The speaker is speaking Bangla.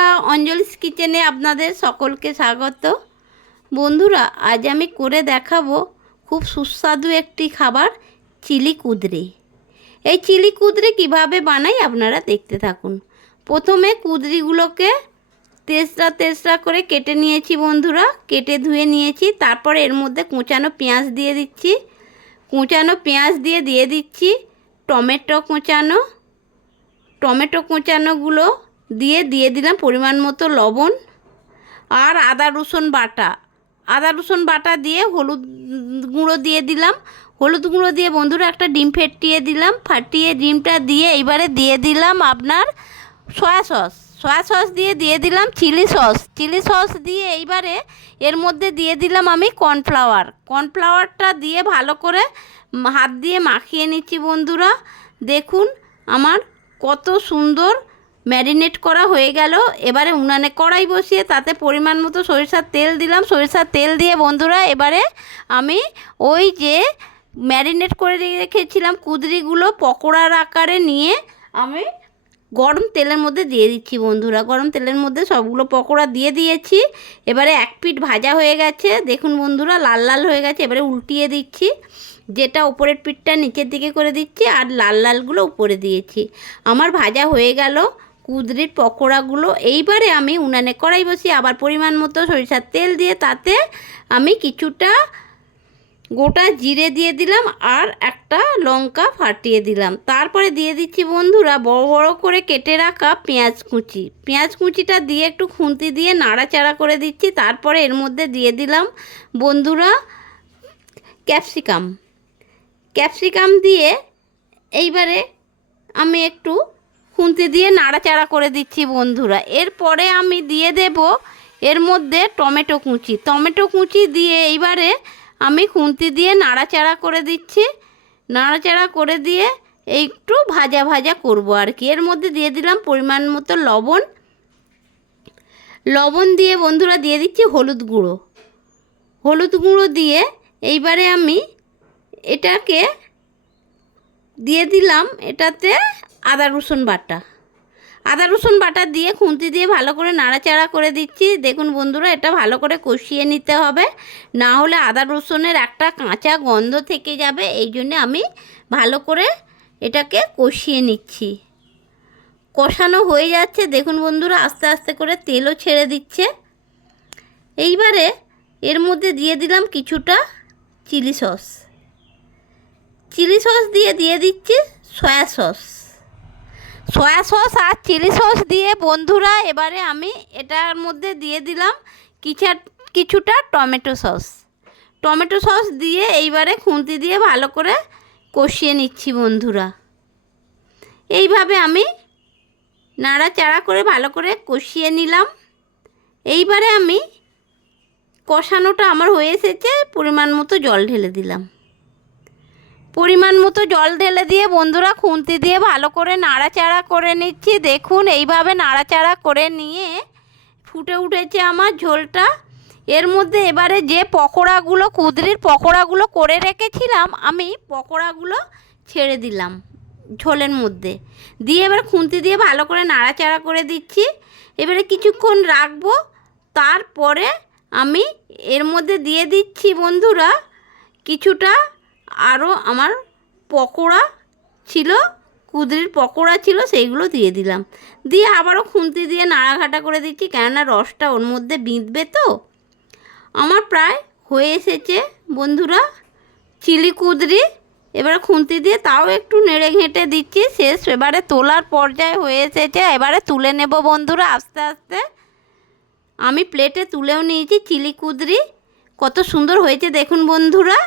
বন্ধুরা, অঞ্জলিস কিচেনে আপনাদের সকলকে স্বাগত। বন্ধুরা, আজ আমি করে দেখাবো খুব সুস্বাদু একটি খাবার, চিলি কুদরি। এই চিলি কুদরি কিভাবে বানাই আপনারা দেখতে থাকুন। প্রথমে কুদরিগুলোকে তেসরা তেসরা করে কেটে নিয়েছি বন্ধুরা, কেটে ধুয়ে নিয়েছি। তারপরে এর মধ্যে কুচানো পেঁয়াজ দিয়ে দিচ্ছি। কুচানো পেঁয়াজ দিয়ে দিচ্ছি টমেটো কোঁচানোগুলো দিয়ে দিলাম পরিমাণ মতো লবণ আর আদা রসুন বাটা দিয়ে হলুদ গুঁড়ো দিয়ে দিলাম। হলুদ গুঁড়ো দিয়ে বন্ধুরা একটা ডিম ফাটিয়ে ডিমটা দিয়ে এইবারে দিয়ে দিলাম আপনার সয়া সস দিয়ে দিলাম চিলি সস দিয়ে এইবারে এর মধ্যে দিয়ে দিলাম আমি কর্নফ্লাওয়ারটা দিয়ে ভালো করে হাত দিয়ে মাখিয়ে নিচ্ছি বন্ধুরা। দেখুন আমার কত সুন্দর ম্যারিনেট করা হয়ে গেল। এবারে উনানে কড়াই বসিয়ে তাতে পরিমাণ মতো সরিষার তেল দিলাম। সরিষার তেল দিয়ে বন্ধুরা এবারে আমি ওই যে ম্যারিনেট করে রেখেছিলাম কুদরিগুলো পকোড়ার আকারে নিয়ে আমি গরম তেলের মধ্যে দিয়ে দিচ্ছি বন্ধুরা। গরম তেলের মধ্যে সবগুলো পকোড়া দিয়ে দিয়েছি। এবারে এক পিঠ ভাজা হয়ে গেছে, দেখুন বন্ধুরা লাল লাল হয়ে গেছে। এবারে উল্টিয়ে দিচ্ছি, যেটা উপরের পিঠটা নিচের দিকে করে দিচ্ছি আর লাল লালগুলো উপরে দিয়েছি। আমার ভাজা হয়ে গেল কুদরির পকোড়াগুলো। এইবারে আমি উনানে কড়াই বসিয়ে আবার পরিমাণ মতো সরিষার তেল দিয়ে তাতে আমি কিছুটা গোটা জিরে দিয়ে দিলাম আর একটা লঙ্কা ফাটিয়ে দিলাম। তারপরে দিয়ে দিচ্ছি বন্ধুরা বড় বড় করে কেটে রাখা পেঁয়াজ কুচিটা দিয়ে একটু খুন্তি দিয়ে নাড়াচাড়া করে দিচ্ছি। তারপরে এর মধ্যে দিয়ে দিলাম বন্ধুরা ক্যাপসিকাম দিয়ে এইবারে আমি একটু খুন্তি দিয়ে নাড়াচাড়া করে দিচ্ছি বন্ধুরা। এরপরে আমি দিয়ে দেব এর মধ্যে টমেটো কুচি দিয়ে এইবারে আমি খুন্তি দিয়ে নাড়াচাড়া করে দিচ্ছি। নাড়াচাড়া করে দিয়ে একটু ভাজা ভাজা করব আর কি। এর মধ্যে দিয়ে দিলাম পরিমাণ মতো লবণ দিয়ে বন্ধুরা দিয়ে দিচ্ছি হলুদ গুঁড়ো দিয়ে এইবারে আমি এটাকে দিয়ে দিলাম এটাতে আদা রসুন বাটা দিয়ে খুন্তি দিয়ে ভালো করে নাড়াচাড়া করে দিচ্ছি। দেখুন বন্ধুরা এটা ভালো করে কষিয়ে নিতে হবে, না হলে আদা রসুনের একটা কাঁচা গন্ধ থেকে যাবে। এই জন্য আমি ভালো করে এটাকে কষিয়ে নিচ্ছি। কষানো হয়ে যাচ্ছে দেখুন বন্ধুরা, আস্তে আস্তে করে তেলও ছেড়ে দিচ্ছে। এইবারে এর মধ্যে দিয়ে দিলাম কিছুটা চিলি সস দিয়ে দিচ্ছি সয়া সস আর চিলি সস দিয়ে বন্ধুরা এবারে আমি এটার মধ্যে দিয়ে দিলাম কিছুটা টমেটো সস দিয়ে এইবারে খুন্তি দিয়ে ভালো করে কষিয়ে নিচ্ছি বন্ধুরা। এইভাবে আমি নাড়াচাড়া করে ভালো করে কষিয়ে নিলাম। এইবারে আমি কষানোটা আমার হয়ে এসেছে, পরিমাণ মতো জল ঢেলে দিয়ে বন্ধুরা খুন্তি দিয়ে ভালো করে নাড়াচাড়া করে নিচ্ছি। দেখুন এইভাবে নাড়াচাড়া করে নিয়ে ফুটে উঠেছে আমার ঝোলটা। এর মধ্যে এবারে যে কুদরির পকোড়াগুলো করে রেখেছিলাম আমি পকোড়াগুলো ছেড়ে দিলাম ঝোলের মধ্যে দিয়ে এবার খুন্তি দিয়ে ভালো করে নাড়াচাড়া করে দিচ্ছি। এবারে কিছুক্ষণ রাখবো। তারপরে আমি এর মধ্যে দিয়ে দিচ্ছি বন্ধুরা কিছুটা আরও আমার কুদরির পকোড়া ছিল সেইগুলো দিয়ে দিলাম। দিয়ে আবারও খুন্তি দিয়ে নাড়াঘাটা করে দিচ্ছি, কেননা রসটা ওর মধ্যে বিঁধবে। তো আমার প্রায় হয়ে এসেছে বন্ধুরা চিলি কুদরি। এবারে খুন্তি দিয়ে তাও একটু নেড়ে ঘেঁটে দিচ্ছি। শেষ, এবারে তোলার পর্যায়ে হয়ে এসেছে। এবারে তুলে নেব বন্ধুরা আস্তে আস্তে। আমি প্লেটে তুলেও নিয়েছি চিলি কুদরি। কত সুন্দর হয়েছে দেখুন বন্ধুরা।